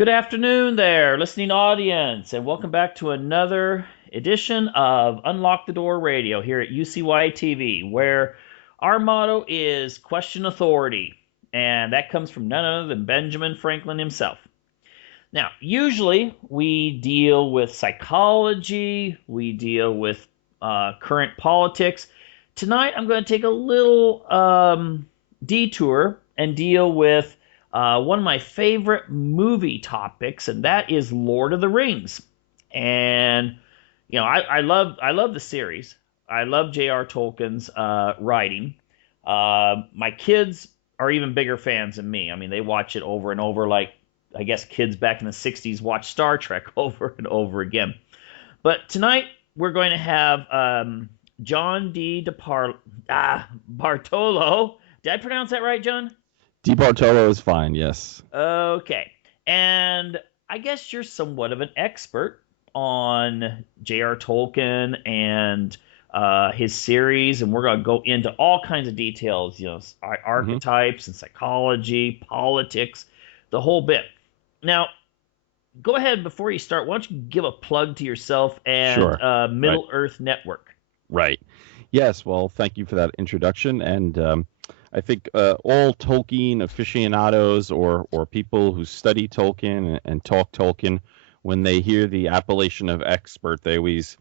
Good afternoon there, listening audience, and welcome back to another edition of Unlock the Door Radio here at UCY TV, where our motto is question authority, and that comes from none other than Benjamin Franklin himself. Now, usually we deal with psychology, we deal with current politics. Tonight I'm going to take a little detour and deal with one of my favorite movie topics, and that is Lord of the Rings. And I love the series. I love J.R. Tolkien's writing. My kids are even bigger fans than me. I mean, they watch it over and over, like I guess kids back in the '60s watched Star Trek over and over again. But tonight we're going to have John Bartolo. Did I pronounce that right, John? Di Bartolo is fine, yes. Okay. And I guess you're somewhat of an expert on J.R. Tolkien and his series, and we're going to go into all kinds of details, archetypes and psychology, politics, the whole bit. Now, go ahead before you start. Why don't you give a plug to yourself and Sure. Middle Earth Network? Right. Yes, well, thank you for that introduction. And I think all Tolkien aficionados or people who study Tolkien and talk Tolkien, when they hear the appellation of expert, they always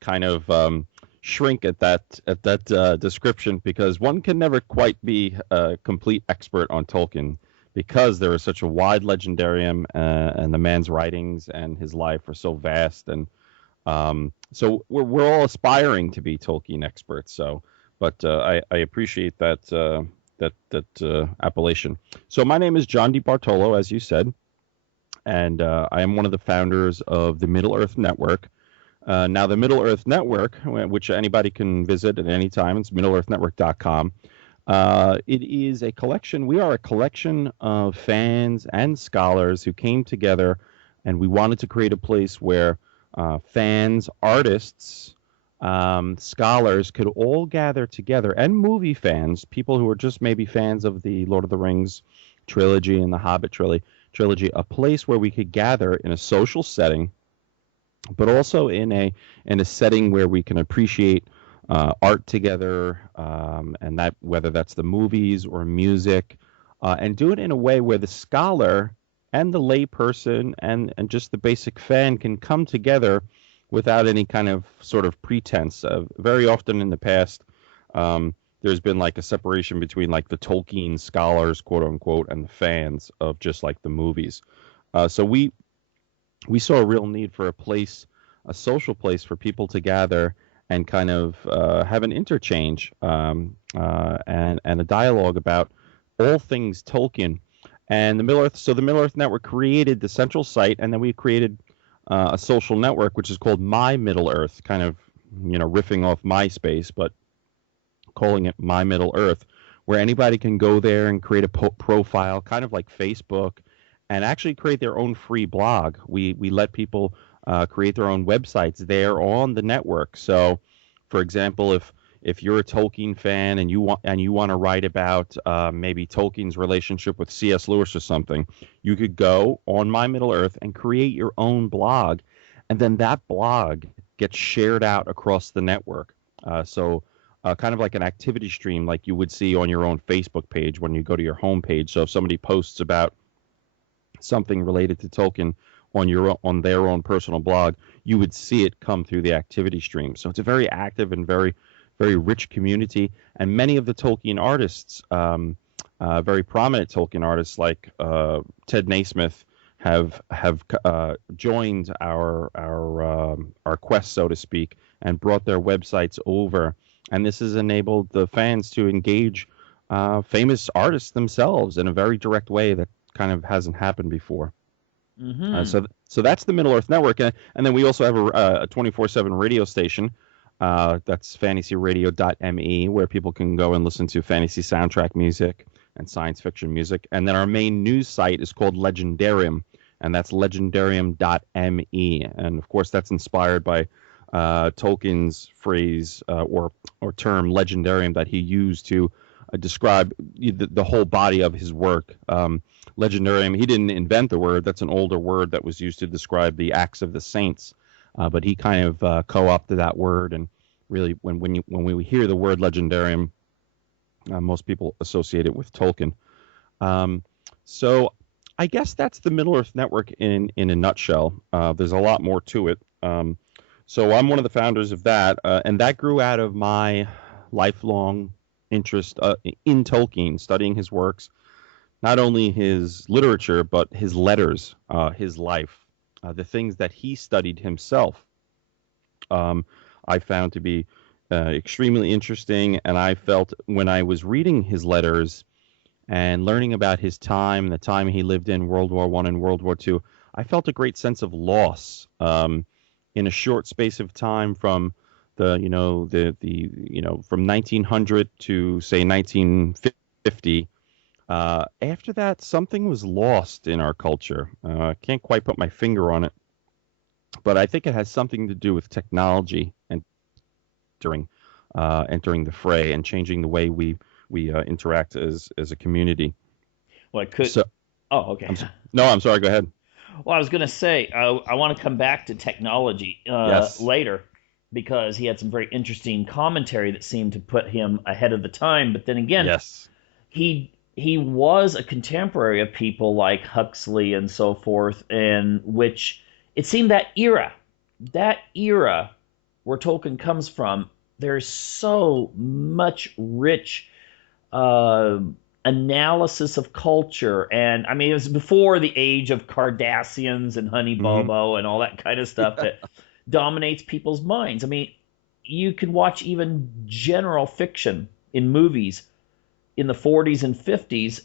kind of shrink at that description, because one can never quite be a complete expert on Tolkien, because there is such a wide legendarium, and the man's writings and his life are so vast, and so we're all aspiring to be Tolkien experts. But I appreciate that appellation. So my name is John Di Bartolo, as you said, and I am one of the founders of the Middle Earth Network. Now, the Middle Earth Network, which anybody can visit at any time, it's middleearthnetwork.com. It is a collection. We are a collection of fans and scholars who came together, and we wanted to create a place where fans, artists, scholars could all gather together, and movie fans, people who are just maybe fans of the Lord of the Rings trilogy and the Hobbit trilogy, a place where we could gather in a social setting, but also in a setting where we can appreciate art together, and that whether that's the movies or music, and do it in a way where the scholar and the lay person and just the basic fan can come together without any kind of sort of pretense. Very often in the past, there's been like a separation between like the Tolkien scholars, quote unquote, and the fans of just like the movies. So we saw a real need for a place, a social place for people to gather and kind of have an interchange and a dialogue about all things Tolkien. And the Middle Earth Network created the central site, and then we created a social network which is called My Middle Earth, kind of riffing off MySpace, but calling it My Middle Earth, where anybody can go there and create a profile, kind of like Facebook, and actually create their own free blog. We let people create their own websites there on the network. So, for example, if you're a Tolkien fan and you want to write about maybe Tolkien's relationship with C.S. Lewis or something, you could go on My Middle Earth and create your own blog, and then that blog gets shared out across the network. So kind of like an activity stream, like you would see on your own Facebook page when you go to your home page. So if somebody posts about something related to Tolkien on their own personal blog, you would see it come through the activity stream. So it's a very active and very, very rich community, and many of the Tolkien artists, very prominent Tolkien artists like Ted Naismith, have joined our quest, so to speak, and brought their websites over. And this has enabled the fans to engage famous artists themselves in a very direct way that kind of hasn't happened before. Mm-hmm. So that's the Middle Earth Network, and then we also have a 24/7 radio station. That's fantasyradio.me, where people can go and listen to fantasy soundtrack music and science fiction music. And then our main news site is called Legendarium, and that's legendarium.me. And of course, that's inspired by Tolkien's phrase or term legendarium that he used to describe the whole body of his work. Legendarium, he didn't invent the word. That's an older word that was used to describe the acts of the saints. But he kind of co-opted that word, and really, when we hear the word legendarium, most people associate it with Tolkien. So I guess that's the Middle-earth Network in a nutshell. There's a lot more to it. So I'm one of the founders of that, and that grew out of my lifelong interest in Tolkien, studying his works, not only his literature, but his letters, his life, the things that he studied himself. I found to be extremely interesting, and I felt when I was reading his letters and learning about his time, the time he lived in, World War I and World War II, I felt a great sense of loss in a short space of time from from 1900 to say 1950. After that, something was lost in our culture. I can't quite put my finger on it, but I think it has something to do with technology and entering the fray and changing the way we interact as a community. Well, it could. So, oh, okay. I'm sorry. Go ahead. Well, I was going to say I want to come back to technology Yes. later, because he had some very interesting commentary that seemed to put him ahead of the time. But then again, Yes. he was a contemporary of people like Huxley and so forth, and which it seemed that era where Tolkien comes from, there's so much rich analysis of culture. And I mean, it was before the age of Cardassians and Honey Bobo and all that kind of stuff that dominates people's minds. I mean, you could watch even general fiction in movies in the 40s and 50s,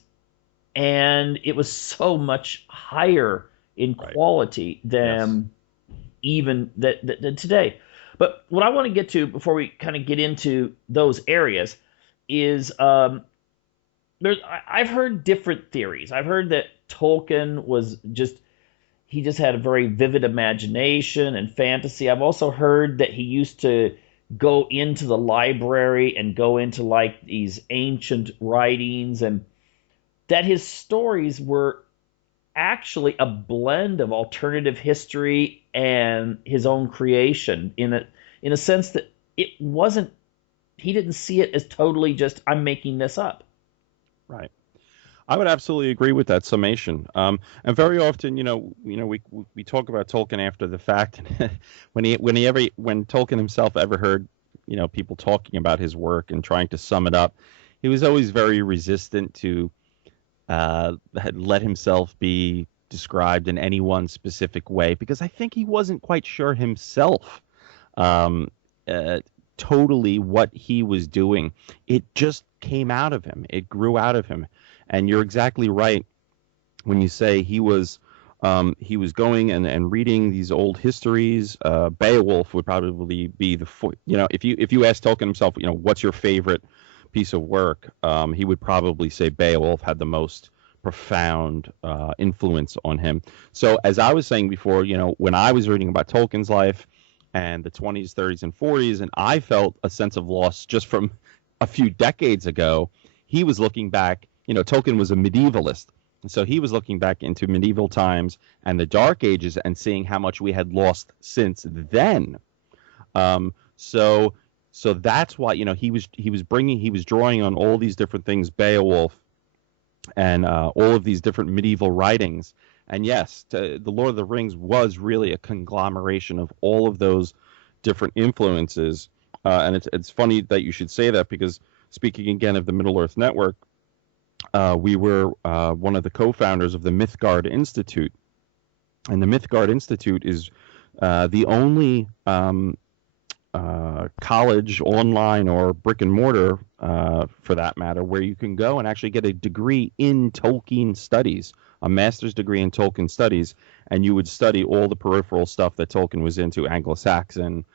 and it was so much higher in quality than even than today. But what I want to get to before we kind of get into those areas is I've heard different theories. I've heard that Tolkien he just had a very vivid imagination and fantasy. I've also heard that he used to go into the library and go into like these ancient writings, and that his stories were actually a blend of alternative history and his own creation in a sense that he didn't see it as totally just, I'm making this up. Right. I would absolutely agree with that summation. And very often, we talk about Tolkien after the fact. when Tolkien himself ever heard, people talking about his work and trying to sum it up, he was always very resistant to let himself be described in any one specific way, because I think he wasn't quite sure himself totally what he was doing. It just came out of him. It grew out of him. And you're exactly right when you say he was going and reading these old histories. Beowulf would probably be if you ask Tolkien himself, what's your favorite piece of work, he would probably say Beowulf had the most profound influence on him. So as I was saying before, when I was reading about Tolkien's life and the 20s, 30s, and 40s, and I felt a sense of loss just from a few decades ago, he was looking back. Tolkien was a medievalist, and so he was looking back into medieval times and the Dark Ages and seeing how much we had lost since then. So that's why he was drawing on all these different things, Beowulf, and all of these different medieval writings. And yes, the Lord of the Rings was really a conglomeration of all of those different influences. And it's funny that you should say that, because speaking again of the Middle-earth Network, we were one of the co-founders of the Mythgard Institute. And the Mythgard Institute is the only college, online or brick and mortar, for that matter, where you can go and actually get a degree in Tolkien studies, a master's degree in Tolkien studies, and you would study all the peripheral stuff that Tolkien was into, Anglo-Saxon,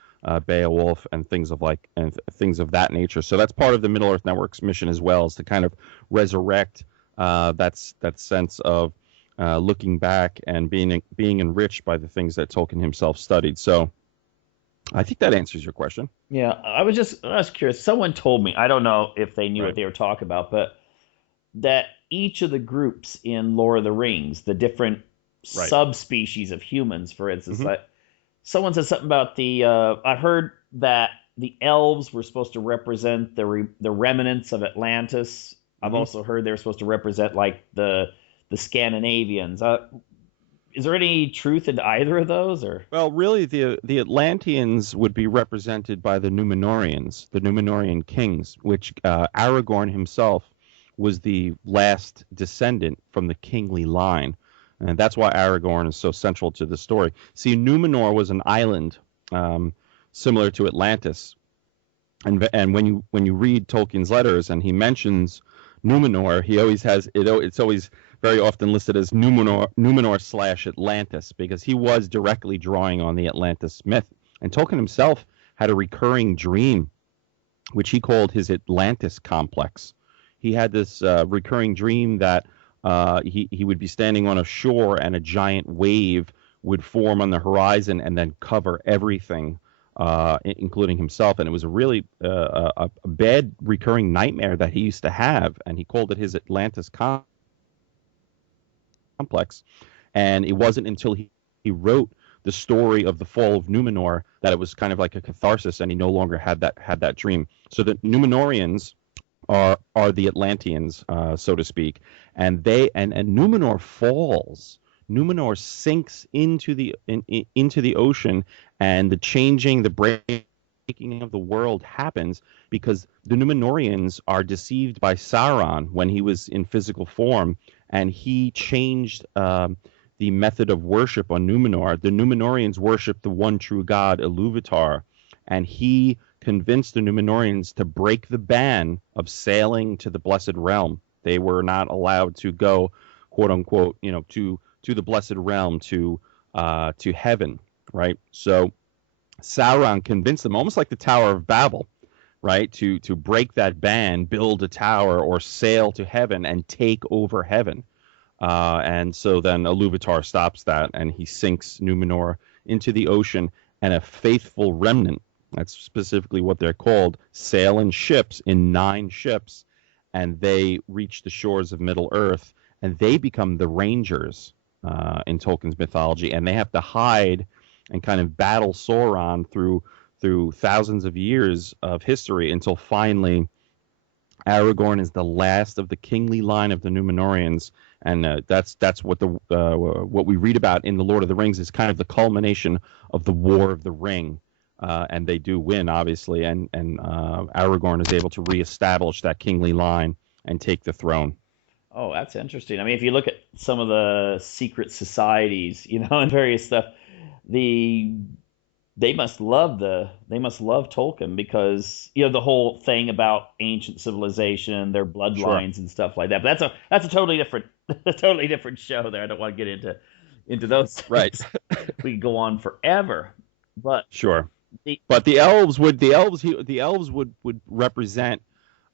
Beowulf, and things of that nature. So that's part of the Middle-earth Network's mission as well, is to kind of resurrect that sense of looking back and being enriched by the things that Tolkien himself studied. So I think that answers your question. Yeah, I was curious. Someone told me, I don't know if they knew what Right. they were talking about, but that each of the groups in Lord of the Rings, the different Right. subspecies of humans, for instance, Hmm. like someone said something about the. I heard that the elves were supposed to represent the remnants of Atlantis. I've Hmm. also heard they were supposed to represent like the Scandinavians. Is there any truth in either of those, or? Well, really, the Atlanteans would be represented by the Númenóreans, the Númenórean kings, which Aragorn himself was the last descendant from the kingly line, and that's why Aragorn is so central to the story. See, Númenor was an island um, similar to Atlantis, and when you read Tolkien's letters and he mentions Numenor, he always has it. It's always very often listed as Numenor slash Atlantis because he was directly drawing on the Atlantis myth. And Tolkien himself had a recurring dream, which he called his Atlantis complex. He had this recurring dream that he would be standing on a shore and a giant wave would form on the horizon and then cover everything, including himself. And it was a really a bad recurring nightmare that he used to have, and he called it his Atlantis complex. And it wasn't until he wrote the story of the fall of Numenor that it was kind of like a catharsis, and he no longer had that dream. So the Numenorians are the Atlanteans, so to speak, and Numenor falls. Numenor sinks into the ocean, and the breaking of the world happens because the Numenorians are deceived by Sauron when he was in physical form, and he changed the method of worship on Numenor. The Numenorians worship the one true God, Iluvatar, and he convinced the Numenorians to break the ban of sailing to the Blessed Realm. They were not allowed to go, quote unquote, to the Blessed Realm, to heaven, right? So Sauron convinced them, almost like the Tower of Babel, right, to break that ban, build a tower, or sail to heaven and take over heaven. And so then Iluvatar stops that, and he sinks Numenor into the ocean, and a faithful remnant, that's specifically what they're called, sail in ships, in 9 ships, and they reach the shores of Middle Earth, and they become the Rangers in Tolkien's mythology, and they have to hide and kind of battle Sauron through thousands of years of history until finally Aragorn is the last of the kingly line of the Númenóreans, and that's what we read about in the Lord of the Rings is kind of the culmination of the War of the Ring, and they do win obviously, and Aragorn is able to reestablish that kingly line and take the throne. Oh, that's interesting. I mean, if you look at some of the secret societies, and various stuff, the they must love Tolkien because the whole thing about ancient civilization, their Sure. bloodlines and stuff like that. But that's a totally different a totally different show there. I don't want to get into those Right. things. We could go on forever. But Sure. the But the elves would represent.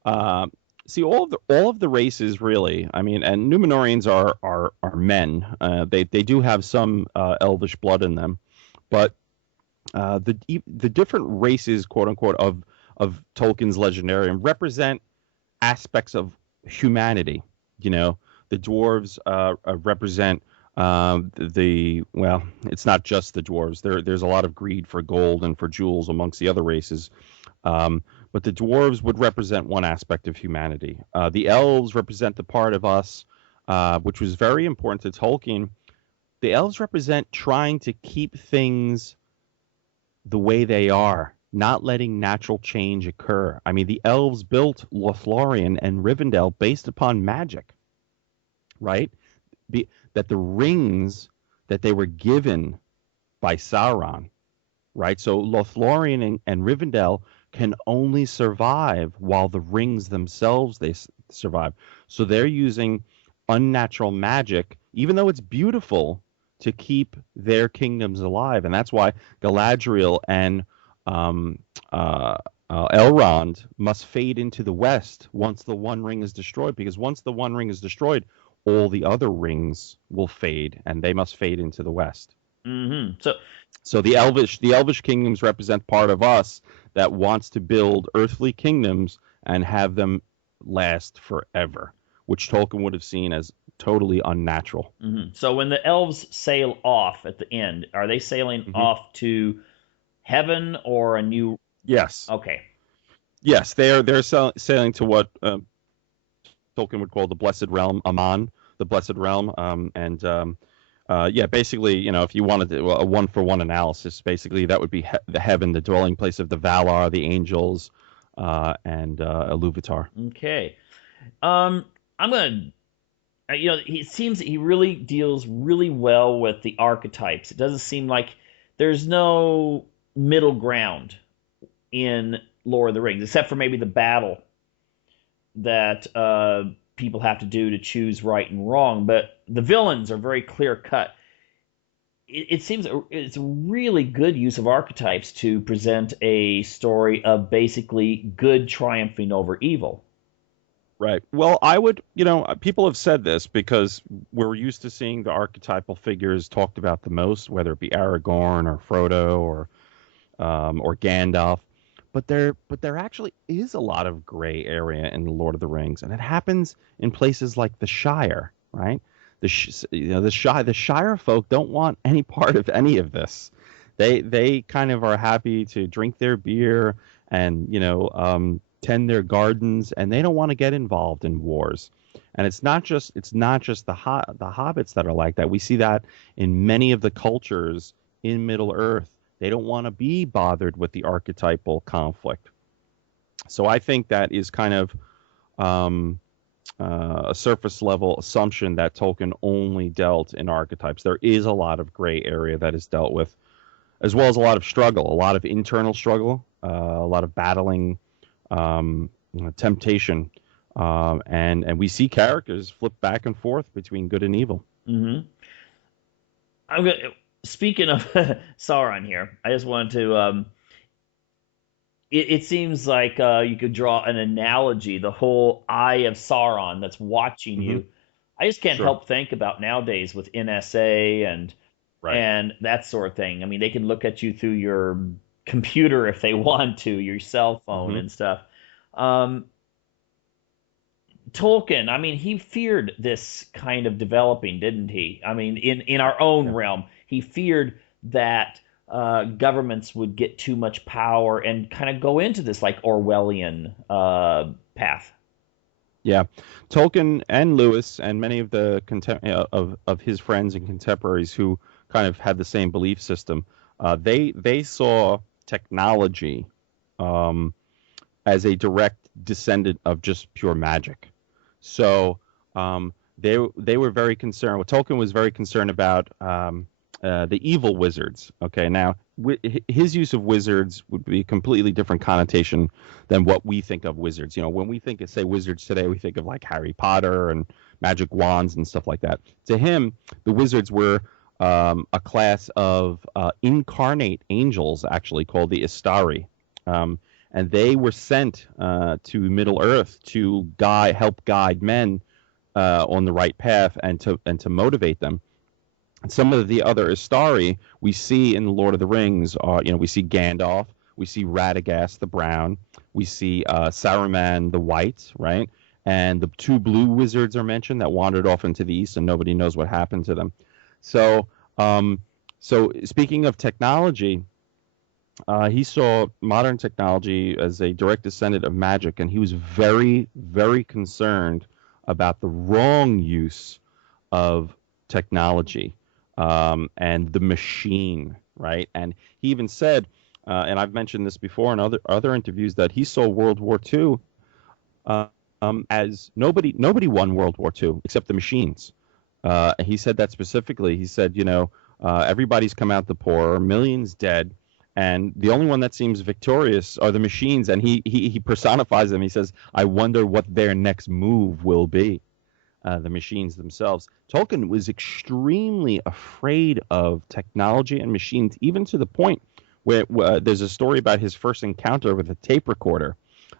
Uh, See, all of the races really. I mean, and Numenorians are men. They do have some elvish blood in them, but the different races, quote unquote, of Tolkien's legendarium represent aspects of humanity. You know, the dwarves represent well, it's not just the dwarves. There's a lot of greed for gold and for jewels amongst the other races. But the dwarves would represent one aspect of humanity. The elves represent the part of us, which was very important to Tolkien. The elves represent trying to keep things the way they are, not letting natural change occur. I mean, the elves built Lothlorien and Rivendell based upon magic, right? That the rings that they were given by Sauron, right? So Lothlorien and Rivendell can only survive while the rings themselves survive. So they're using unnatural magic, even though it's beautiful, to keep their kingdoms alive, and that's why Galadriel and um, Elrond must fade into the west once the One Ring is destroyed, because once the One Ring is destroyed, all the other rings will fade, and they must fade into the west. So So the elvish kingdoms represent part of us that wants to build earthly kingdoms and have them last forever, which Tolkien would have seen as totally unnatural. so when the elves sail off at the end, are they sailing Hmm. off to heaven or a new? Yes, Okay. yes, they're sailing to what Tolkien would call the Blessed Realm, Aman, the Blessed Realm, yeah, basically, if you wanted to, a one-for-one analysis, basically that would be the heaven, the dwelling place of the Valar, the angels, and Iluvatar. Okay. I'm gonna. It seems that he really deals really well with the archetypes. It doesn't seem like there's no middle ground in Lord of the Rings, except for maybe the battle that people have to do to choose right and wrong. But the villains are very clear cut. It seems it's a really good use of archetypes to present a story of basically good triumphing over evil. Right. Well, people have said this because we're used to seeing the archetypal figures talked about the most, whether it be Aragorn or Frodo or Gandalf. But there actually is a lot of gray area in the Lord of the Rings, and it happens in places like the Shire, right? The Shire folk don't want any part of any of this. They kind of are happy to drink their beer and tend their gardens, and they don't want to get involved in wars. And it's not just the hobbits that are like that. We see that in many of the cultures in Middle Earth. They don't want to be bothered with the archetypal conflict. So I think that is kind of a surface level assumption that Tolkien only dealt in archetypes. There is a lot of gray area that is dealt with, as well as a lot of struggle, a lot of internal struggle, a lot of battling temptation, and we see characters flip back and forth between good and evil. hmm I'm gonna. Speaking of Sauron here, I just wanted to. It seems like you could draw an analogy, the whole eye of Sauron that's watching Hmm. you. I just can't Sure. help think about nowadays with NSA and Right. that sort of thing. I mean, they can look at you through your computer if they want to, your cell phone Hmm. and stuff. Um, Tolkien, I mean, he feared this kind of developing, didn't he? I mean, in our own Yeah. realm, he feared that governments would get too much power and kind of go into this like Orwellian path. Yeah, Tolkien and Lewis and many of the of his friends and contemporaries who kind of had the same belief system, they saw technology um, as a direct descendant of just pure magic. So they were very concerned. Well, Tolkien was very concerned about the evil wizards. Okay, now his use of wizards would be a completely different connotation than what we think of wizards. When we think of, say, wizards today, we think of like Harry Potter and magic wands and stuff like that. To him, the wizards were a class of incarnate angels, actually called the Istari. And they were sent to Middle Earth to help guide men on the right path and to motivate them. And some of the other Istari we see in the Lord of the Rings are, we see Gandalf, we see Radagast the Brown, we see Saruman the White, right? And the two blue wizards are mentioned that wandered off into the east, and nobody knows what happened to them. So, so speaking of technology, he saw modern technology as a direct descendant of magic, and he was very, very concerned about the wrong use of technology and the machine, right? And he even said, and I've mentioned this before in other interviews, that he saw World War II as nobody won World War II except the machines. He said that specifically. He said, everybody's come out the poorer, millions dead, and the only one that seems victorious are the machines. And he personifies them. He says, "I wonder what their next move will be." The machines themselves. Tolkien was extremely afraid of technology and machines, even to the point where there's a story about his first encounter with a tape recorder.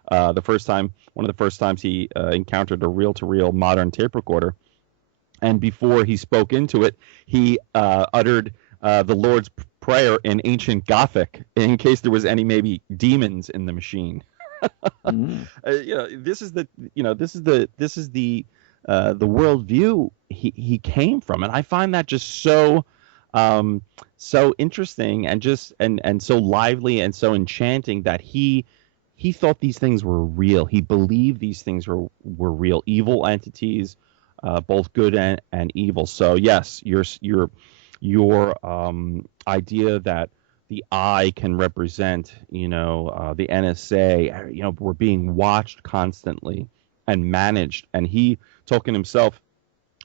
One of the first times he encountered a reel-to-reel modern tape recorder. And before he spoke into it, he uttered the Lord's Prayer in ancient Gothic in case there was any maybe demons in the machine. Mm. This is the worldview he came from, and I find that just so interesting and and so lively and so enchanting that he thought these things were real. He believed these things were real, evil entities, both good and evil. So yes, your idea that the eye can represent, the NSA, we're being watched constantly and managed. And Tolkien himself,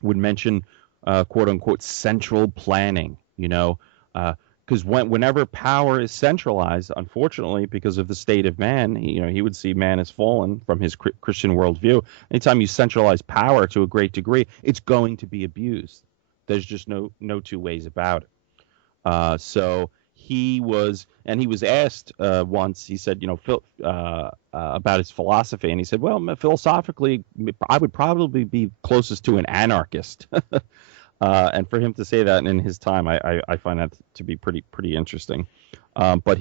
would mention, quote unquote, central planning, because whenever power is centralized, unfortunately, because of the state of man, he would see man as fallen from his Christian worldview. Anytime you centralize power to a great degree, it's going to be abused. There's just no two ways about it. So he was asked once. He said, about his philosophy, and he said, "Well, philosophically, I would probably be closest to an anarchist." And for him to say that in his time, I find that to be pretty interesting. But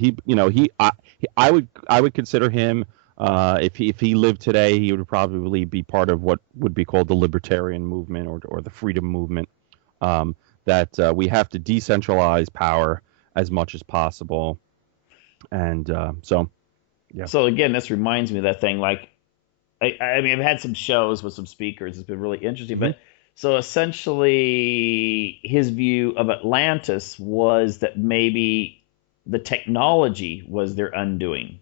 I would consider him, if he lived today, he would probably be part of what would be called the libertarian movement or the freedom movement. That we have to decentralize power as much as possible, and yeah. So again, this reminds me of that thing. Like, I mean, I've had some shows with some speakers. It's been really interesting. Mm-hmm. But so essentially, his view of Atlantis was that maybe the technology was their undoing.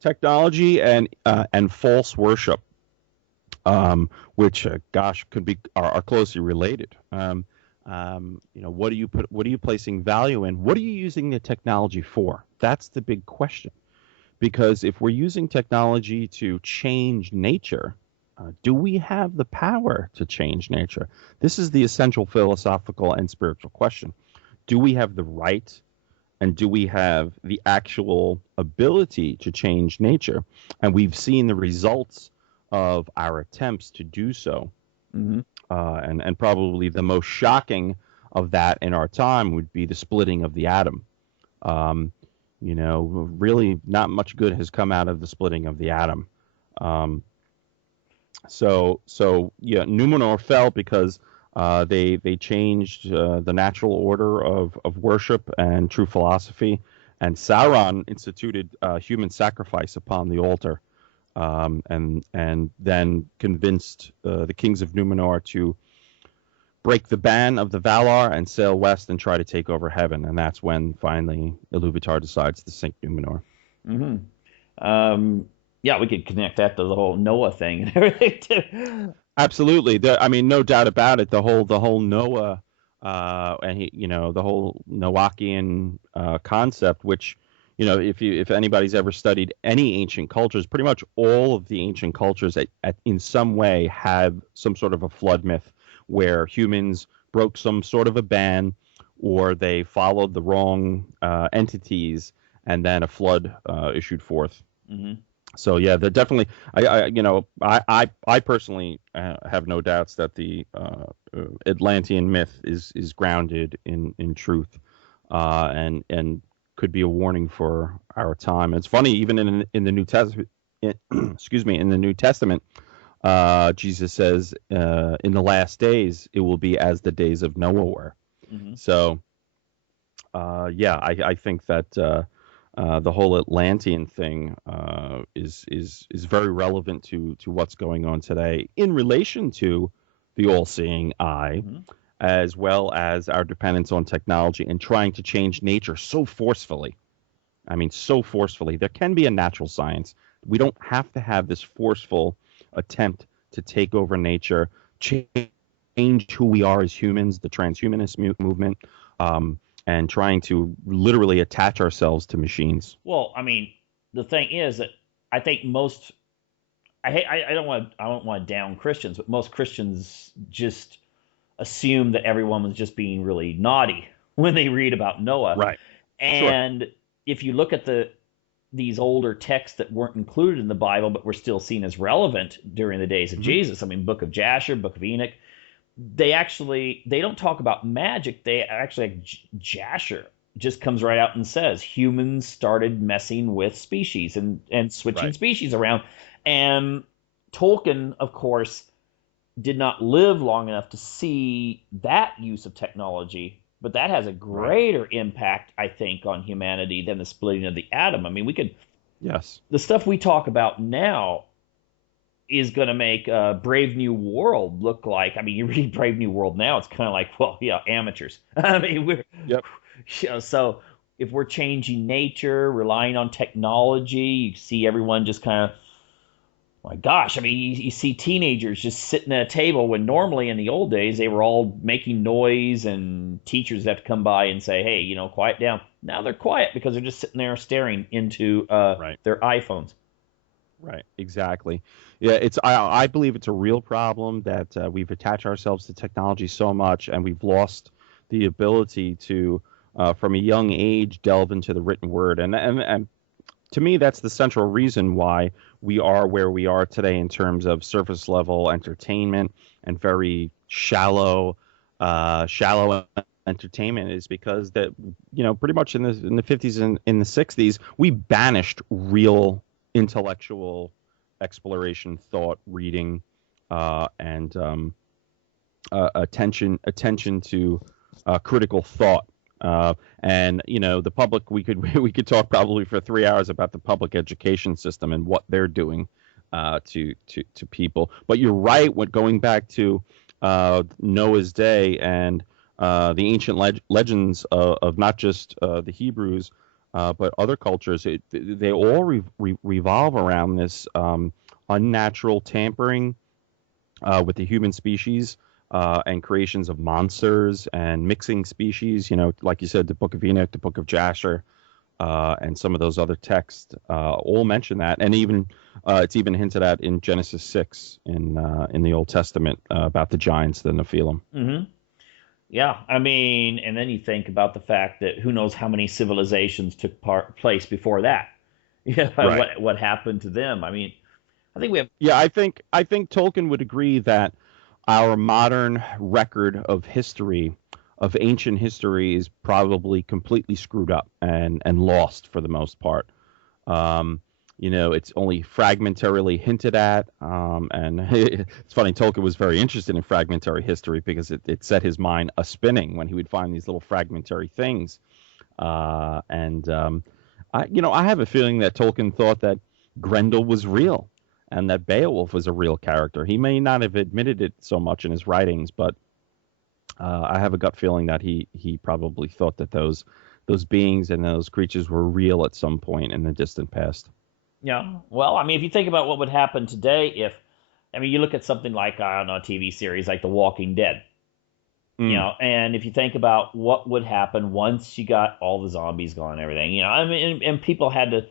Technology and false worship, which gosh are closely related. What are you placing value in? What are you using the technology for? That's the big question. Because if we're using technology to change nature, do we have the power to change nature? This is the essential philosophical and spiritual question. Do we have the right, and do we have the actual ability to change nature? And we've seen the results of our attempts to do so. Mm-hmm. And probably the most shocking of that in our time would be the splitting of the atom. Really not much good has come out of the splitting of the atom. So yeah, Numenor fell because they changed the natural order of worship and true philosophy, and Sauron instituted human sacrifice upon the altar. And then convinced the kings of Numenor to break the ban of the Valar and sail west and try to take over heaven. And that's when finally Iluvatar decides to sink Numenor. Mm-hmm. Yeah, we could connect that to the whole Noah thing and everything too. Absolutely. No doubt about it. The whole Noah and the whole Noachian concept, which, if anybody's ever studied any ancient cultures, pretty much all of the ancient cultures in some way have some sort of a flood myth where humans broke some sort of a ban, or they followed the wrong entities, and then a flood issued forth. Mm-hmm. So yeah, they're definitely. I personally have no doubts that the Atlantean myth is grounded in truth, and could be a warning for our time. It's funny, even in the New Testament, excuse me, in the New Testament, Jesus says, in the last days it will be as the days of Noah were. Mm-hmm. So, yeah, I think that the whole Atlantean thing is very relevant to what's going on today in relation to the all-seeing eye. Mm-hmm. As well as our dependence on technology and trying to change nature so forcefully. I mean, so forcefully. There can be a natural science. We don't have to have this forceful attempt to take over nature, change who we are as humans, the transhumanist movement, and trying to literally attach ourselves to machines. Well, I mean, the thing is that I think I don't want to down Christians, but most Christians just assume that everyone was just being really naughty when they read about Noah. Right. And sure. If you look at these older texts that weren't included in the Bible but were still seen as relevant during the days of mm-hmm. Jesus, I mean, Book of Jasher, Book of Enoch, they don't talk about magic. They actually, like, Jasher just comes right out and says humans started messing with species and switching Right. species around. And Tolkien, of course, did not live long enough to see that use of technology, but that has a Right. greater impact, I think, on humanity than the splitting of the atom. I mean, we could Yes. the stuff we talk about now is going to make Brave New World look like. I mean, you read Brave New World now, it's kind of like, well, yeah, amateurs. I mean, Yep. so if we're changing nature, relying on technology, you see everyone just kind of, my gosh, I mean, you see teenagers just sitting at a table when normally in the old days they were all making noise and teachers have to come by and say, hey, quiet down. Now they're quiet because they're just sitting there staring into Right. their iPhones. Right, exactly. Yeah, I believe it's a real problem that we've attached ourselves to technology so much, and we've lost the ability to, from a young age, delve into the written word. And to me, that's the central reason why we are where we are today in terms of surface level entertainment and very shallow entertainment, is because that, pretty much in the 50s and in the 60s we banished real intellectual exploration, thought, reading, and attention to critical thought. And the public, we could we could talk probably for 3 hours about the public education system and what they're doing to people. But you're right. When going back to Noah's Day and the ancient legends of not just the Hebrews, but other cultures, they all revolve around this unnatural tampering with the human species, and creations of monsters and mixing species. Like you said, the Book of Enoch, the Book of Jasher, and some of those other texts all mention that, and even it's even hinted at in Genesis 6 in the Old Testament about the giants, the Nephilim. Mm-hmm. Yeah, I mean, and then you think about the fact that who knows how many civilizations took place before that. Yeah, Right. what happened to them? I mean, I think we have. Yeah, I think Tolkien would agree that our modern record of history, of ancient history, is probably completely screwed up and lost for the most part. Um, it's only fragmentarily hinted at, and it's funny. Tolkien was very interested in fragmentary history because it set his mind a spinning when he would find these little fragmentary things. And I have a feeling that Tolkien thought that Grendel was real and that Beowulf was a real character. He may not have admitted it so much in his writings, but I have a gut feeling that he probably thought that those beings and those creatures were real at some point in the distant past. Yeah. Well, I mean, if you think about what would happen today, I mean, you look at something like, I don't know, a TV series like The Walking Dead, Mm, and if you think about what would happen once you got all the zombies gone and everything, I mean, and people had to,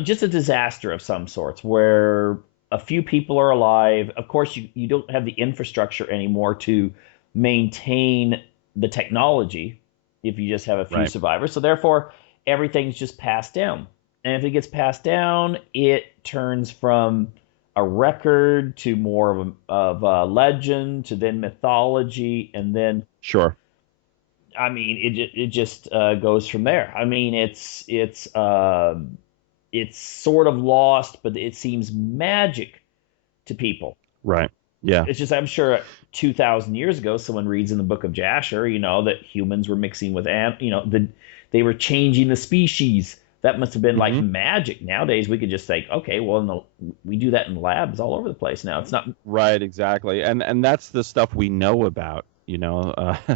just a disaster of some sorts where a few people are alive. Of course, you don't have the infrastructure anymore to maintain the technology if you just have a few right. survivors. So therefore, everything's just passed down. And if it gets passed down, it turns from a record to more of a legend to then mythology, and then, Sure. I mean, it just goes from there. I mean, it's sort of lost, but it seems magic to people. Right. Yeah. It's just, I'm sure 2,000 years ago, someone reads in the Book of Jasher, that humans were mixing with they were changing the species. That must have been like Hmm. magic. Nowadays, we could just say, okay, well, we do that in labs all over the place now. It's not. Right. Exactly. And that's the stuff we know about. The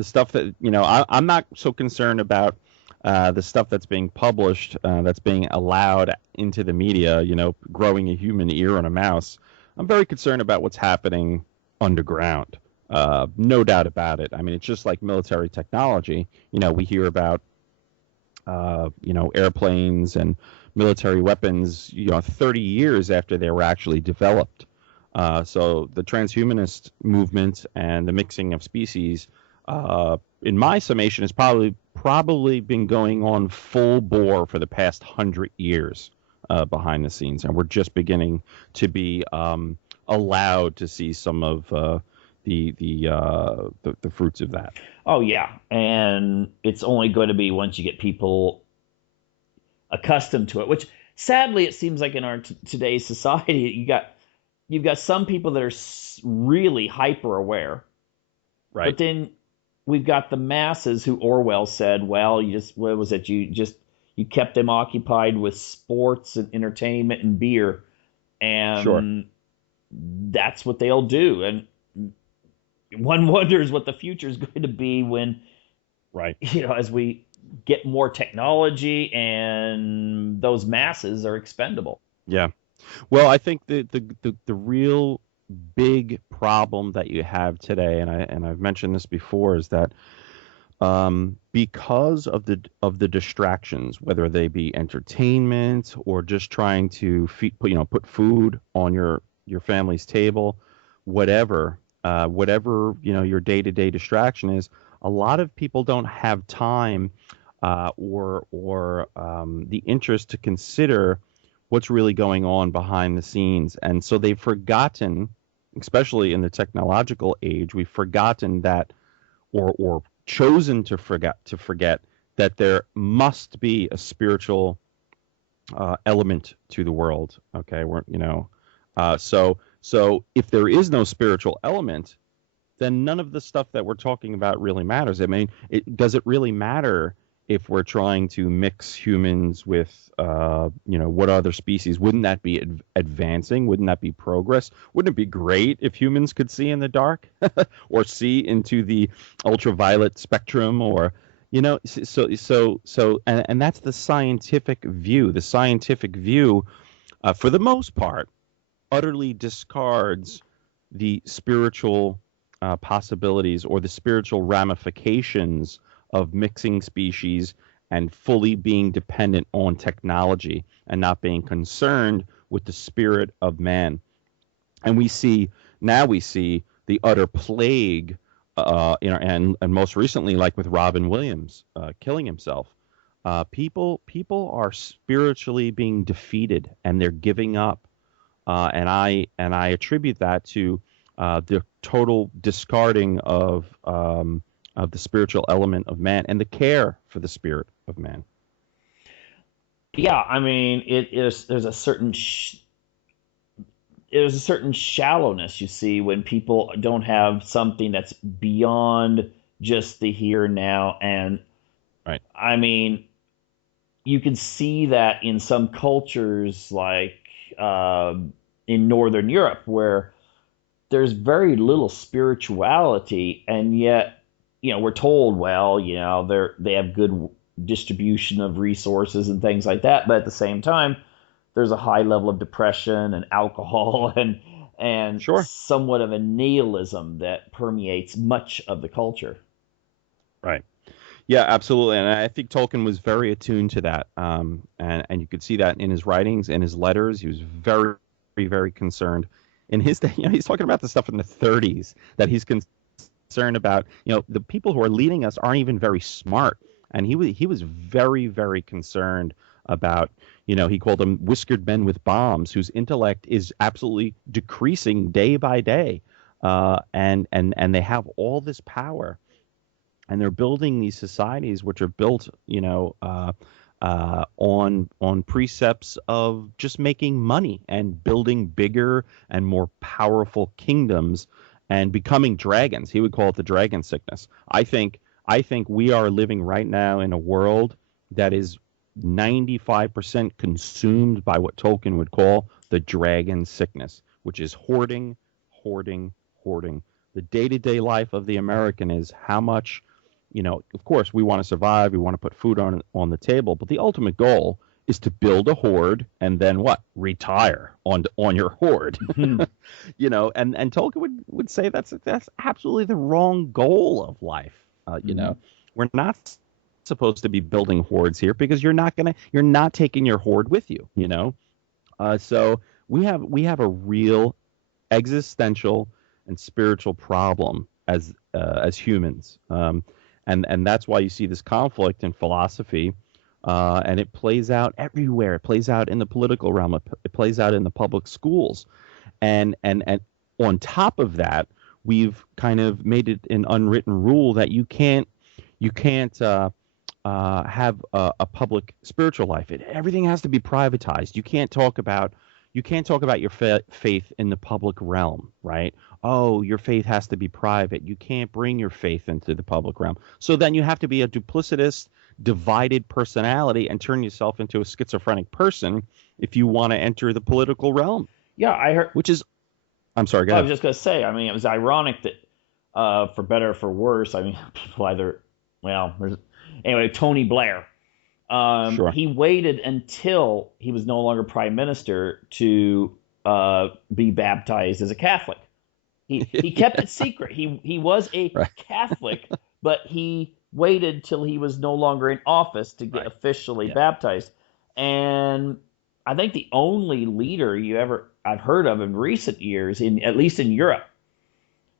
stuff that I'm not so concerned about the stuff that's being published, that's being allowed into the media. Growing a human ear on a mouse. I'm very concerned about what's happening underground. No doubt about it. I mean, it's just like military technology. We hear about airplanes and military weapons, 30 years after they were actually developed. So the transhumanist movement and the mixing of species, in my summation, has probably been going on full bore for the past 100 years behind the scenes, and we're just beginning to be allowed to see some of the fruits of that. Oh yeah, and it's only going to be once you get people accustomed to it. Which sadly, it seems like in our today's society, you've got some people that are really hyper aware, but Right. then we've got the masses who Orwell said, well, you just what was it? You kept them occupied with sports and entertainment and beer, Sure. and that's what they'll do. And one wonders what the future is going to be when, Right. as we get more technology and those masses are expendable. Yeah. Well, I think the real big problem that you have today, and I've mentioned this before, is that because of the distractions, whether they be entertainment or just trying to put food on your family's table, whatever your day-to-day distraction is, a lot of people don't have time or the interest to consider what's really going on behind the scenes, and so they've forgotten, especially in the technological age, we've forgotten that or chosen to forget that there must be a spiritual element to the world. Okay, so if there is no spiritual element, then none of the stuff that we're talking about really matters. I mean, does it really matter if we're trying to mix humans with, what other species? Wouldn't that be advancing? Wouldn't that be progress? Wouldn't it be great if humans could see in the dark or see into the ultraviolet spectrum, or, and that's the scientific view. The scientific view, for the most part, utterly discards the spiritual possibilities or the spiritual ramifications of mixing species and fully being dependent on technology and not being concerned with the spirit of man. And we see the utter plague, and most recently, like with Robin Williams killing himself. People are spiritually being defeated and they're giving up, and I attribute that to the total discarding of the spiritual element of man and the care for the spirit of man. Yeah, I mean, there's a certain shallowness you see when people don't have something that's beyond just the here and now. And Right. I mean, you can see that in some cultures, like in Northern Europe, where there's very little spirituality, and yet, we're told, well, they have good distribution of resources and things like that, but at the same time, there's a high level of depression and alcohol and Sure. somewhat of a nihilism that permeates much of the culture. Right. Yeah, absolutely. And I think Tolkien was very attuned to that. And you could see that in his writings, in his letters. He was very, very, very concerned. In his day, he's talking about the stuff in the 30s that he's concerned about. The people who are leading us aren't even very smart. And he was very, very concerned about, he called them whiskered men with bombs whose intellect is absolutely decreasing day by day. And they have all this power. And they're building these societies which are built, on precepts of just making money and building bigger and more powerful kingdoms and becoming dragons. He would call it the dragon sickness. I think we are living right now in a world that is 95% consumed by what Tolkien would call the dragon sickness, which is hoarding, hoarding, hoarding. The day-to-day life of the American is how much. Of course, we want to survive. We want to put food on the table. But the ultimate goal is to build a hoard and then what? Retire on your hoard. And Tolkien would say that's absolutely the wrong goal of life. We're not supposed to be building hoards here because you're not taking your hoard with you. So we have a real existential and spiritual problem as humans. And that's why you see this conflict in philosophy, and it plays out everywhere. It plays out in the political realm. It plays out in the public schools, and on top of that, we've kind of made it an unwritten rule that you can't have a public spiritual life. Everything has to be privatized. You can't talk about your faith in the public realm, right? Oh, your faith has to be private. You can't bring your faith into the public realm. So then you have to be a duplicitous, divided personality and turn yourself into a schizophrenic person if you want to enter the political realm, Yeah, I heard. which is, I'm sorry, go I ahead. was just gonna say. I mean, it was ironic that, for better or for worse, I mean, people either, well, anyway, Tony Blair. Sure. He waited until he was no longer prime minister to be baptized as a Catholic. He kept it secret. He was a Right. Catholic, but he waited till he was no longer in office to get Right. officially Yeah. baptized. And I think the only leader I've heard of in recent years, in at least in Europe,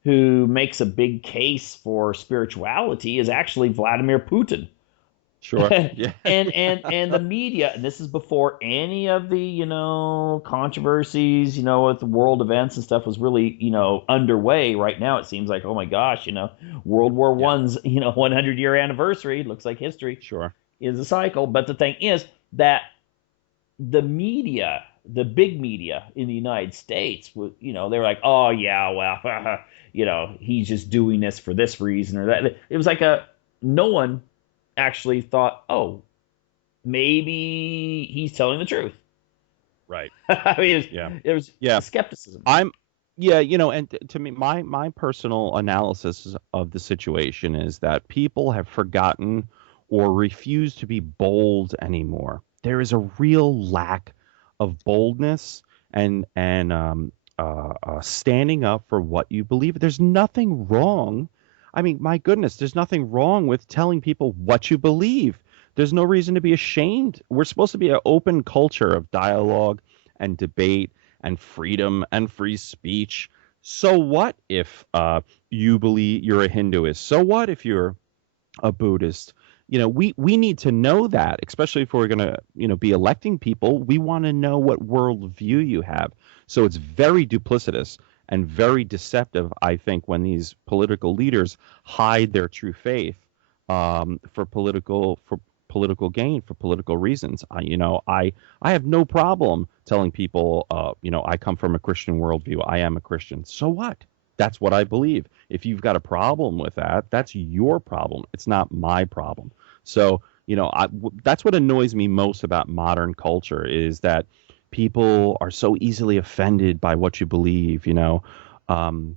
who makes a big case for spirituality is actually Vladimir Putin. Sure. Yeah. And the media, and this is before any of the controversies with world events and stuff was really underway. Right now it seems like, oh my gosh, World War Yeah. One's 100-year anniversary looks like history Sure. is a cycle. But the thing is that the media, the big media in the United States, they were like, oh yeah, well, he's just doing this for this reason or that. It was like no one actually thought, oh, maybe he's telling the truth. Right. I mean, Yeah. it was Yeah. skepticism. I'm yeah, and to me, my personal analysis of the situation is that people have forgotten or refuse to be bold anymore. There is a real lack of boldness and standing up for what you believe. There's nothing wrong. I mean, my goodness, there's nothing wrong with telling people what you believe. There's no reason to be ashamed. We're supposed to be an open culture of dialogue and debate and freedom and free speech. So what if you believe you're a Hinduist? So what if you're a Buddhist? We need to know that, especially if we're going to, be electing people. We want to know what worldview you have. So it's very duplicitous and very deceptive, I think, when these political leaders hide their true faith for political gain, for political reasons. I have no problem telling people, I come from a Christian worldview. I am a Christian. So what? That's what I believe. If you've got a problem with that, that's your problem. It's not my problem. So, that's what annoys me most about modern culture is that people are so easily offended by what you believe, um,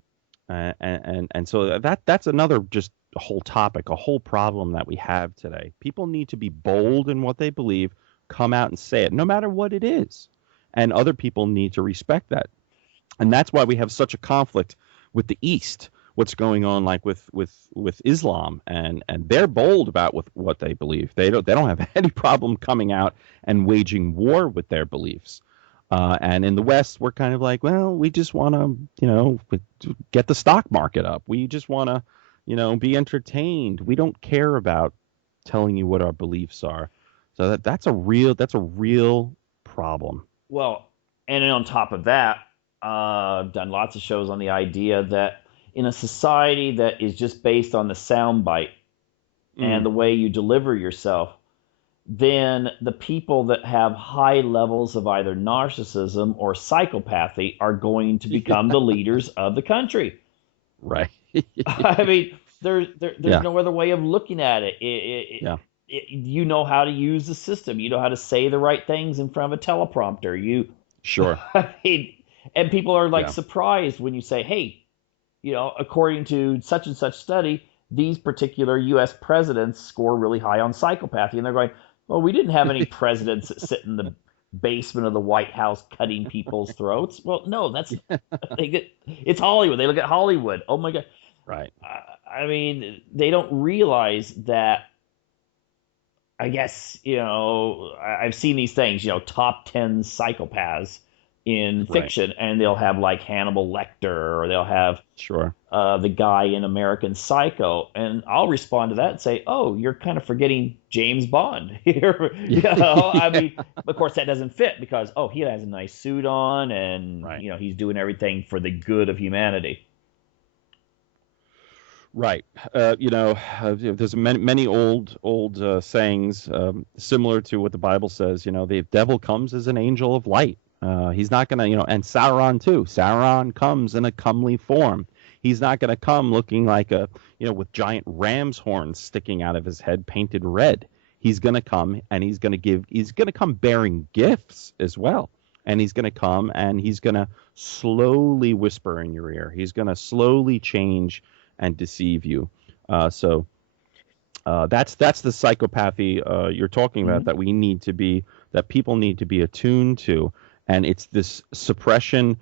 and so that's another just whole topic, a whole problem that we have today. People need to be bold in what they believe, come out and say it, no matter what it is, and other people need to respect that. And that's why we have such a conflict with the East. What's going on, like with Islam, and they're bold about with what they believe. They don't have any problem coming out and waging war with their beliefs. And in the West, we're kind of like, well, we just want to, get the stock market up. We just want to, be entertained. We don't care about telling you what our beliefs are. So that's a real problem. Well, and then on top of that, I've done lots of shows on the idea that in a society that is just based on the soundbite and Mm. the way you deliver yourself, then the people that have high levels of either narcissism or psychopathy are going to become the leaders of the country. Right. I mean, there's Yeah. no other way of looking at it. Yeah. You know how to use the system. You know how to say the right things in front of a teleprompter. Sure. I mean, and people are like Yeah. surprised when you say, "Hey, according to such and such study, these particular U.S. presidents score really high on psychopathy," and they're going, "Well, we didn't have any presidents that sit in the basement of the White House cutting people's throats." Well, no, it's Hollywood. They look at Hollywood. Oh my God. Right. I mean, they don't realize that. I guess I've seen these things. Top 10 psychopaths in Right. fiction, and they'll have like Hannibal Lecter, or they'll have Sure. the guy in American Psycho, and I'll respond to that and say, "Oh, you're kind of forgetting James Bond here." I mean, of course that doesn't fit because he has a nice suit on, and Right. he's doing everything for the good of humanity. Right. There's many old sayings similar to what the Bible says. The devil comes as an angel of light. He's not going to, and Sauron too. Sauron comes in a comely form. He's not going to come looking like with giant ram's horns sticking out of his head, painted red. He's going to come and he's going to come bearing gifts as well. And he's going to come and he's going to slowly whisper in your ear. He's going to slowly change and deceive you. So that's the psychopathy you're talking about that people need to be attuned to. And it's this suppression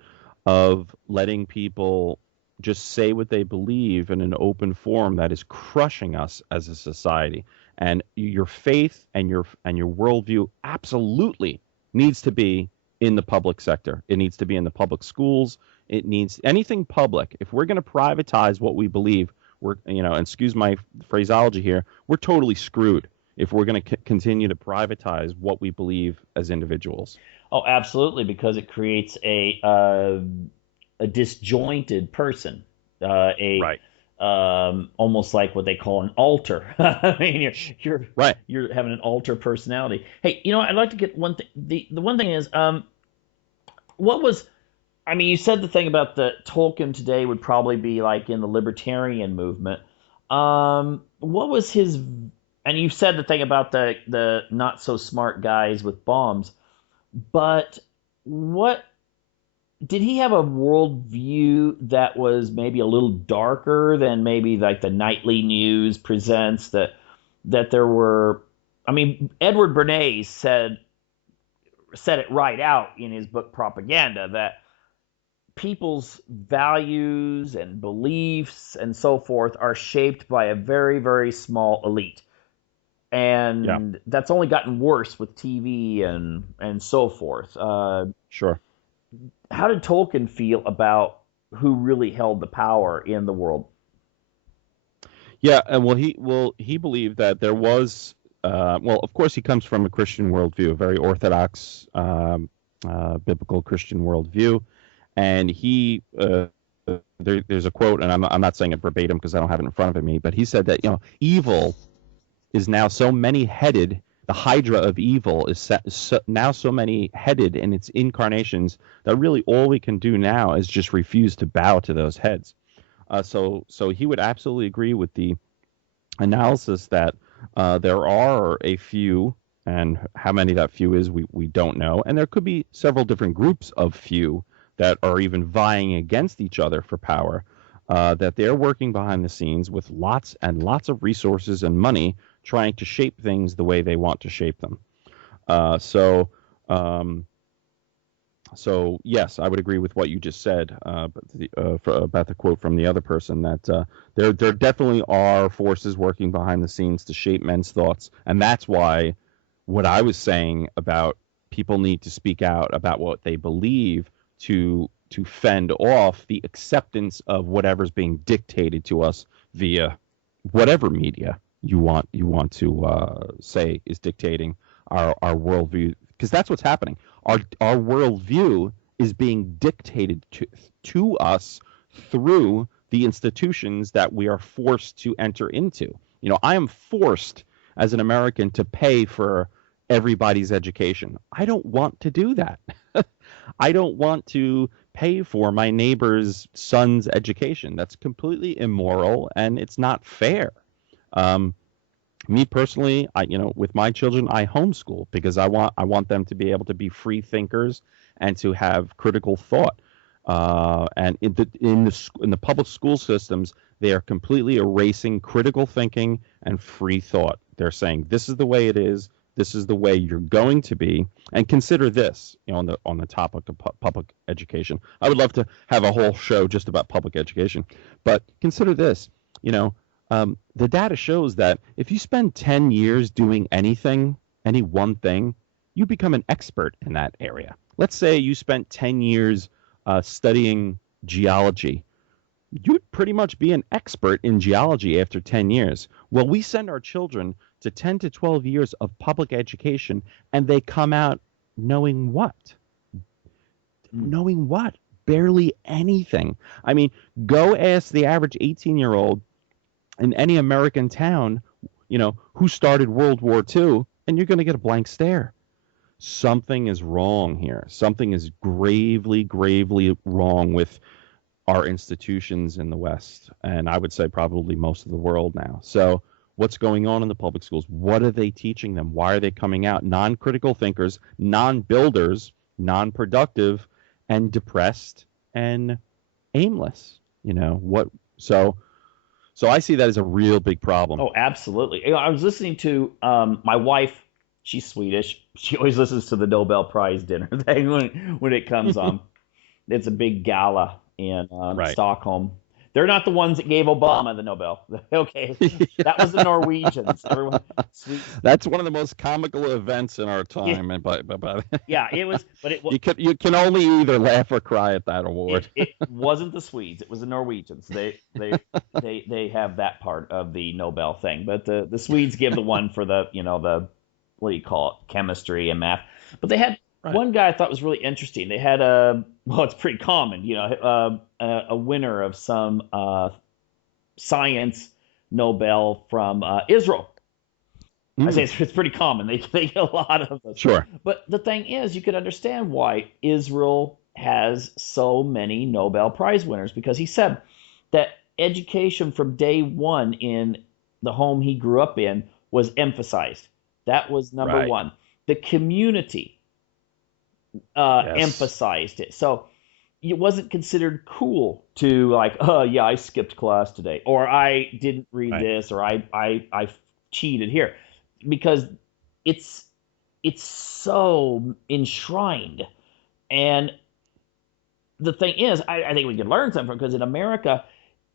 of letting people just say what they believe in an open forum that is crushing us as a society. And your faith and your worldview absolutely needs to be in the public sector. It needs to be in the public schools. It needs anything public. If we're going to privatize what we believe, we're, and excuse my phraseology here, we're totally screwed if we're going to continue to privatize what we believe as individuals. Oh, absolutely, because it creates a disjointed person, Right. Almost like what they call an alter. I mean, you're Right. you're having an alter personality. Hey, I'd like to get one thing. The one thing is, what was I mean, you said the thing about the Tolkien today would probably be like in the libertarian movement. What was his? And you said the thing about the not so smart guys with bombs, but what did he have a worldview that was maybe a little darker than maybe like the nightly news presents that there were? I mean, Edward Bernays said it right out in his book Propaganda that people's values and beliefs and so forth are shaped by a very, very small elite. Yeah. And that's only gotten worse with TV and so forth. Sure. How did Tolkien feel about who really held the power in the world? Yeah, and he believed that there was of course he comes from a Christian worldview, a very orthodox biblical Christian worldview, and there's a quote, and I'm not saying it verbatim because I don't have it in front of me, but he said that evil is now so many-headed. The Hydra of evil is now so many-headed in its incarnations that really all we can do now is just refuse to bow to those heads. So he would absolutely agree with the analysis that there are a few, and how many that few is, we don't know. And there could be several different groups of few that are even vying against each other for power, that they're working behind the scenes with lots and lots of resources and money trying to shape things the way they want to shape them. So yes, I would agree with what you just said about the quote from the other person, that there definitely are forces working behind the scenes to shape men's thoughts, and that's why what I was saying about people need to speak out about what they believe to fend off the acceptance of whatever's being dictated to us via whatever media you want to say is dictating our worldview, because that's what's happening. Our worldview is being dictated to us through the institutions that we are forced to enter into. I am forced as an American to pay for everybody's education. I don't want to do that. I don't want to pay for my neighbor's son's education. That's completely immoral and it's not fair. Me personally, with my children, I homeschool because I want them to be able to be free thinkers and to have critical thought. And in the public school systems, they are completely erasing critical thinking and free thought. They're saying this is the way it is. This is the way you're going to be. And consider this, on the topic of public education. I would love to have a whole show just about public education, but consider this, the data shows that if you spend 10 years doing any one thing, you become an expert in that area. Let's say you spent 10 years studying geology. You'd pretty much be an expert in geology after 10 years. Well, we send our children to 10 to 12 years of public education, and they come out knowing what? Knowing what? Barely anything. I mean, go ask the average 18-year-old in any American town, who started World War II, and you're going to get a blank stare. Something is wrong here. Something is gravely, gravely wrong with our institutions in the West, and I would say probably most of the world now. So what's going on in the public schools? What are they teaching them? Why are they coming out non-critical thinkers, non-builders, non-productive, and depressed and aimless? What? So I see that as a real big problem. Oh, absolutely. I was listening to my wife. She's Swedish. She always listens to the Nobel Prize dinner thing when it comes on. It's a big gala in Right. Stockholm. They're not the ones that gave Obama the Nobel. Okay, that was the Norwegians. Everyone, sweet. That's one of the most comical events in our Yeah, time, and but yeah, it was, but you can only either laugh or cry at that award. it wasn't the Swedes. It was the Norwegians. They have that part of the Nobel thing, but the Swedes give the one for the what do you call it, chemistry and math. But they had Right. one guy I thought was really interesting. They had well, it's pretty common, a winner of some science Nobel from Israel. I say it's pretty common. They get a lot of those. Sure. But the thing is, you could understand why Israel has so many Nobel Prize winners, because he said that education from day one in the home he grew up in was emphasized. That was number Right. one. The community Yes. emphasized it. So it wasn't considered cool to, like, oh yeah, I skipped class today, or I didn't read Right. this, or I cheated here, because it's it's so enshrined. And the thing is, I think we can learn something from, because in America,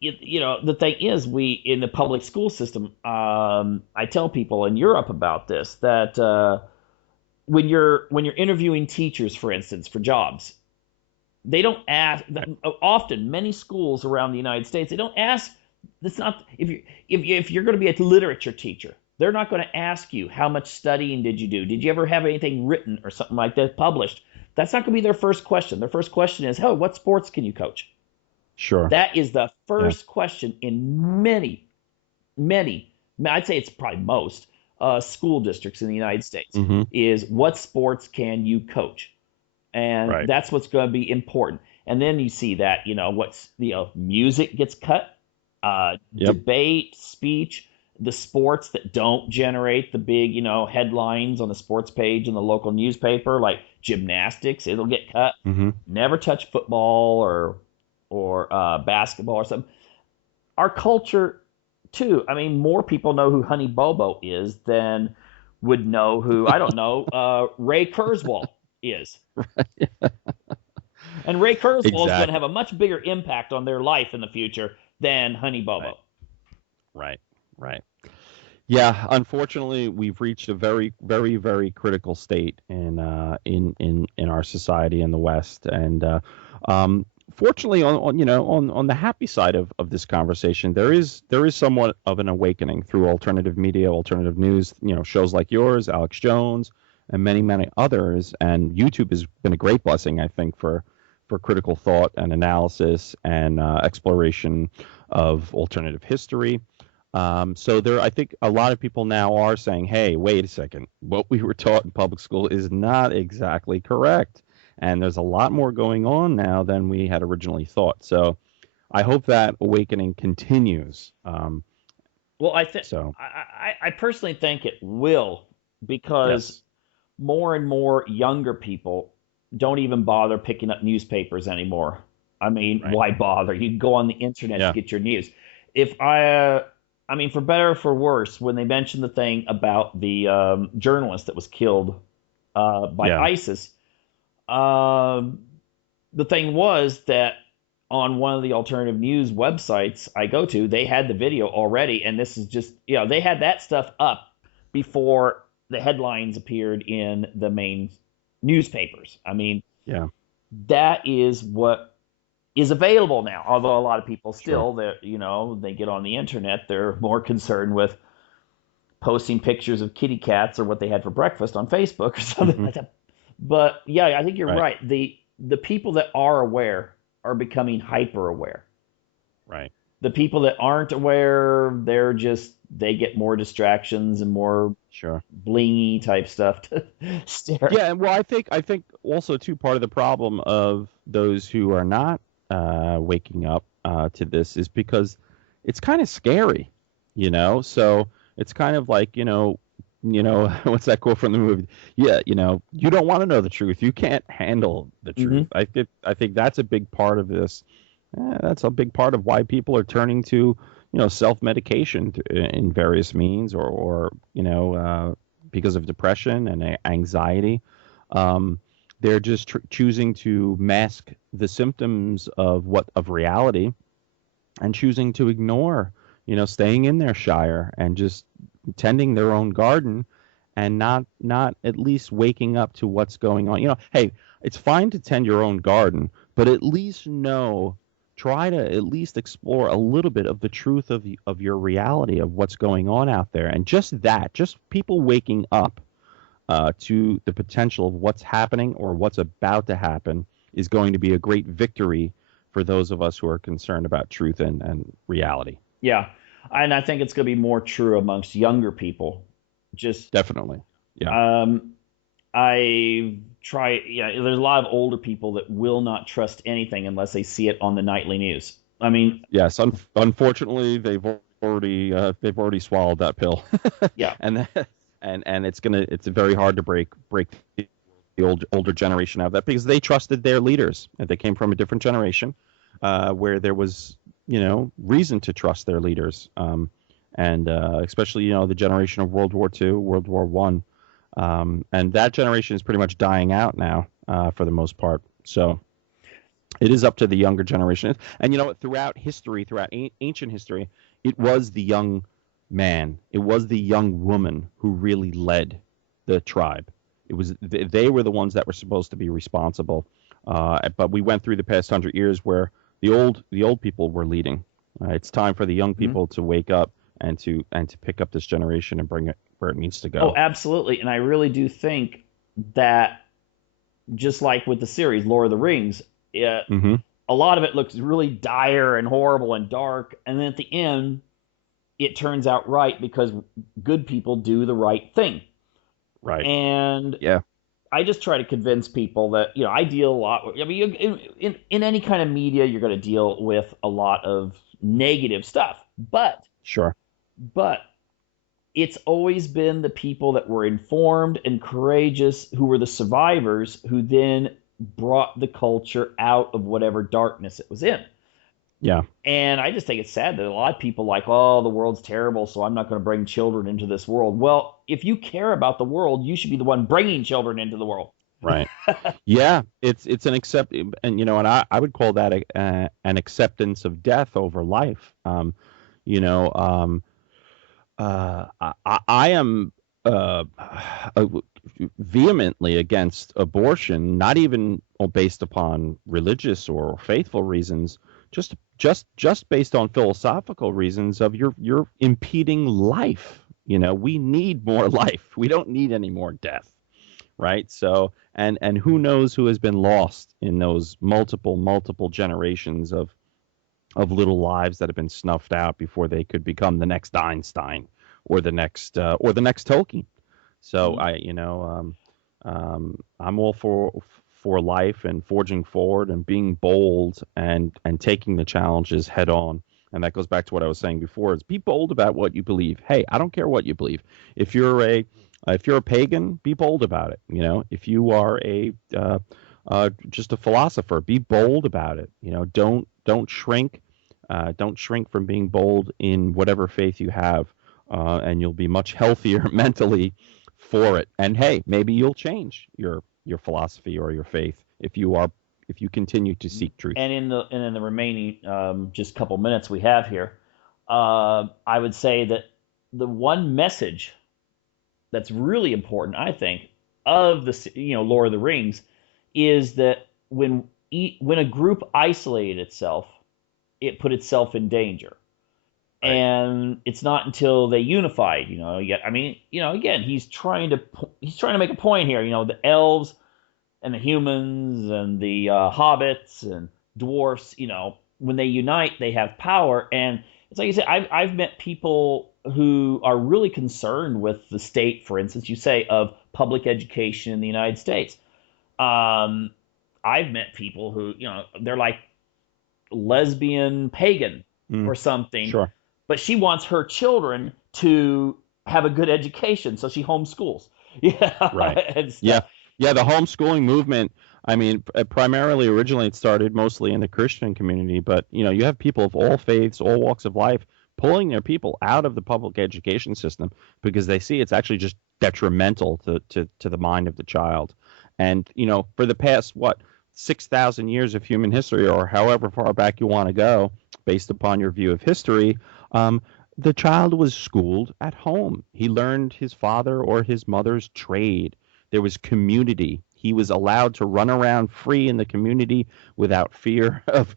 the thing is, we in the public school system, I tell people in Europe about this, that when you're interviewing teachers, for instance, for jobs, they don't ask. Often, many schools around the United States, they don't ask. That's not if you're going to be a literature teacher, they're not going to ask you how much studying did you do. Did you ever have anything written or something like that published? That's not going to be their first question. Their first question is, "Oh, what sports can you coach?" Sure. That is the Yeah. first question in many. I'd say it's probably most school districts in the United States, Mm-hmm. is what sports can you coach? And Right. that's what's going to be important. And then you see that, music gets cut, Yep. debate, speech, the sports that don't generate the big, headlines on the sports page in the local newspaper, like gymnastics, it'll get cut. Mm-hmm. Never touch football or basketball or something. Our culture, too. I mean, more people know who Honey Bobo is than would know who, I don't know, Ray Kurzweil is. And Ray Kurzweil is going to Exactly. have a much bigger impact on their life in the future than Honey Bobo. Right. Right. Yeah. Unfortunately, we've reached a very, very, very critical state in our society in the West, and fortunately, on the happy side of this conversation, there is somewhat of an awakening through alternative media, alternative news, shows like yours, Alex Jones, and many, many others. And YouTube has been a great blessing, I think, for critical thought and analysis and exploration of alternative history. So I think a lot of people now are saying, hey, wait a second, what we were taught in public school is not exactly correct. And there's a lot more going on now than we had originally thought. So I hope that awakening continues. Well, So, I personally think it will, because yes. more and more younger people don't even bother picking up newspapers anymore. I mean, Right. why bother? You can go on the internet to Yeah. get your news. If I mean, for better or for worse, when they mentioned the thing about the journalist that was killed by Yeah. ISIS, the thing was that on one of the alternative news websites I go to, they had the video already, and this is just, they had that stuff up before the headlines appeared in the main newspapers. I mean, Yeah. that is what is available now. Although a lot of people Sure. still, that they get on the internet, they're more concerned with posting pictures of kitty cats or what they had for breakfast on Facebook or something Hmm. like that. But yeah, I think you're Right. right. The people that are aware are becoming hyper aware. Right. The people that aren't aware, they get more distractions and more Sure. blingy type stuff to stare. Yeah, and well, I think also too part of the problem of those who are not waking up to this is because it's kind of scary, you know. So it's kind of like what's that quote from the movie? Yeah, you don't want to know the truth. You can't handle the truth. Hmm. I think that's a big part of this. That's a big part of why people are turning to self-medication in various means, or because of depression and anxiety. Um, they're just choosing to mask the symptoms of reality, and choosing to ignore, staying in their shire and just tending their own garden, and not at least waking up to what's going on. Hey, it's fine to tend your own garden, but at least try to at least explore a little bit of the truth of your reality of what's going on out there. And just people waking up to the potential of what's happening or what's about to happen is going to be a great victory for those of us who are concerned about truth and reality. Yeah, and I think it's going to be more true amongst younger people. Just Definitely. Yeah. um, I try. Yeah, there's a lot of older people that will not trust anything unless they see it on the nightly news. I mean, Yes. Unfortunately, they've already swallowed that pill, yeah. and and it's very hard to break the older generation out of that, because they trusted their leaders. And they came from a different generation, where there was reason to trust their leaders, and especially the generation of World War II, World War One, and that generation is pretty much dying out now, for the most part. So it is up to the younger generation. And throughout history, throughout ancient history, it was the young man, it was the young woman who really led the tribe. It was they were the ones that were supposed to be responsible. But we went through the past 100 years where the old people were leading. It's time for the young Mhm. people to wake up and to pick up this generation and bring it where it needs to Oh, go. absolutely. And I really do think that, just like with the series Lord of the Rings, uh, Hmm. a lot of it looks really dire and horrible and dark, and then at the end, it turns out right because good people do the right thing. Right. And Yeah. I just try to convince people that I deal a lot with. I mean, in any kind of media, you're going to deal with a lot of negative stuff, Sure. but it's always been the people that were informed and courageous who were the survivors who then brought the culture out of whatever darkness it was in. Yeah. And I just think it's sad that a lot of people like, oh, the world's terrible, so I'm not going to bring children into this world. Well, if you care about the world, you should be the one bringing children into the world. Right. Yeah, it's an accept, and I would call that an acceptance of death over life. You know, I am uh, vehemently against abortion, not even based upon religious or faithful reasons, just based on philosophical reasons of you're impeding life. We need more life. We don't need any more death, right? So, and who knows who has been lost in those multiple generations of little lives that have been snuffed out before they could become the next Einstein, or the next Tolkien. So Mhm. I'm all for life and forging forward and being bold and taking the challenges head on. And that goes back to what I was saying before: is be bold about what you believe. Hey, I don't care what you believe. If you're a pagan, be bold about it. If you are just a philosopher, be bold about it. Don't shrink from being bold in whatever faith you have, and you'll be much healthier mentally for it. And hey, maybe you'll change your philosophy or your faith if you continue to seek truth. And in the remaining just couple minutes we have here, I would say that the one message that's really important, I think, of the Lord of the Rings, is that when a group isolated itself, it put itself in danger. Right. And it's not until they unified, yet I mean, again, he's trying to make a point here. The elves and the humans and the hobbits and dwarfs, when they unite, they have power. And it's like you said, I've met people who are really concerned with the state, for instance, you say, of public education in the United States. Um, I've met people who, they're like lesbian pagan Mm, or something, sure. but she wants her children to have a good education, so she homeschools, yeah, Right. and Yeah. stuff. Yeah. The homeschooling movement, I mean, primarily originally it started mostly in the Christian community, but you have people of all faiths, all walks of life pulling their people out of the public education system because they see it's actually just detrimental to the mind of the child. And, for the past, what, 6,000 years of human history, or however far back you want to go, based upon your view of history, um, the child was schooled at home. He learned his father or his mother's trade. There was community. He was allowed to run around free in the community without fear of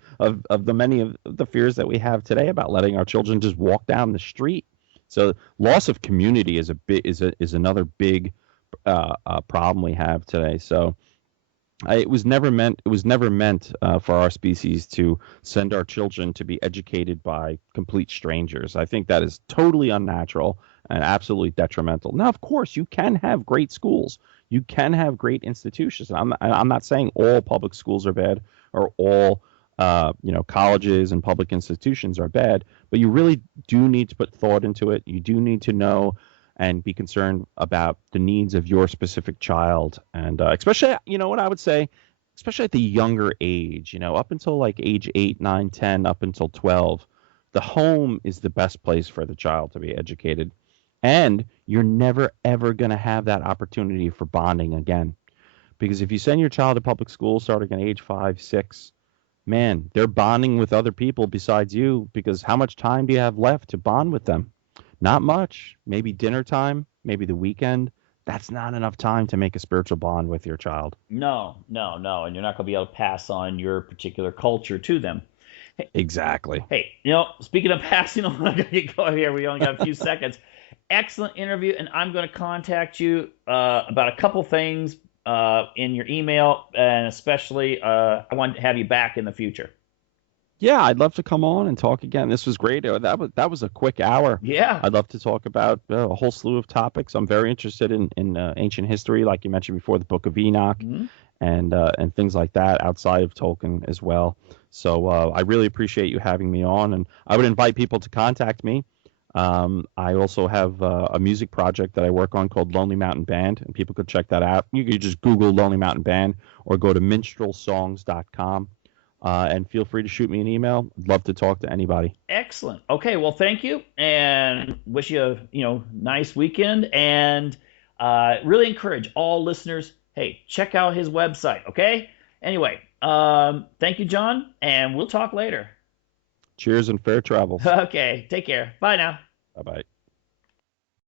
the many of the fears that we have today about letting our children just walk down the street. So loss of community is another big problem we have today. So it was never meant for our species to send our children to be educated by complete strangers. I think that is totally unnatural and absolutely detrimental. Now, of course, you can have great schools. You can have great institutions. I'm not saying all public schools are bad or all colleges and public institutions are bad, but you really do need to put thought into it. You do need to know and be concerned about the needs of your specific child. And especially, what I would say, especially at the younger age, up until like age 8, 9, 10, up until 12, the home is the best place for the child to be educated. And you're never, ever going to have that opportunity for bonding again. Because if you send your child to public school starting at age 5, 6, man, they're bonding with other people besides you because how much time do you have left to bond with them? Not much. Maybe dinner time, maybe the weekend. That's not enough time to make a spiritual bond with your child. No, no, no, and you're not going to be able to pass on your particular culture to them. Hey, Exactly. hey, speaking of passing on, I got to go here. We only got a few seconds. Excellent interview, and I'm going to contact you about a couple things in your email, and especially I want to have you back in the future. Yeah, I'd love to come on and talk again. This was great. That was a quick hour. Yeah. I'd love to talk about a whole slew of topics. I'm very interested in ancient history, like you mentioned before, the Book of Enoch, Mhm. and things like that outside of Tolkien as well. So I really appreciate you having me on, and I would invite people to contact me. I also have a music project that I work on called Lonely Mountain Band, and people could check that out. You could just Google Lonely Mountain Band or go to minstrelsongs.com. And feel free to shoot me an email. I'd love to talk to anybody. Excellent. Okay, well, thank you, and wish you a nice weekend, and really encourage all listeners. Hey, check out his website. Okay. Anyway, thank you, John, and we'll talk later. Cheers and fair travels. Okay, take care. Bye now. Bye bye.